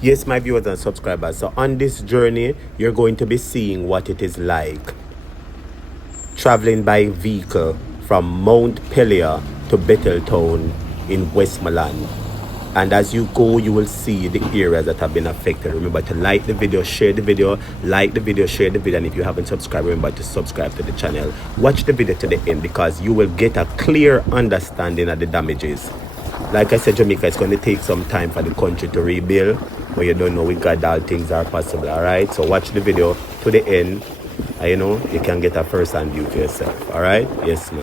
Yes, my viewers and subscribers. So on this journey, you're going to be seeing what it is like traveling by vehicle from Mount Pelier to Betheltown in Westmoreland. And as you go, you will see the areas that have been affected. Remember to like the video, share the video, like the video, share the video. And if you haven't subscribed, remember to subscribe to the channel. Watch the video to the end because you will get a clear understanding of the damages. Like I said, Jamaica, it's going to take some time for the country to rebuild. But you don't know, with God, all things are possible, all right? So watch the video to the end. And, you know, you can get a first-hand view for yourself, all right? Yes, ma'am.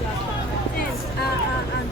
and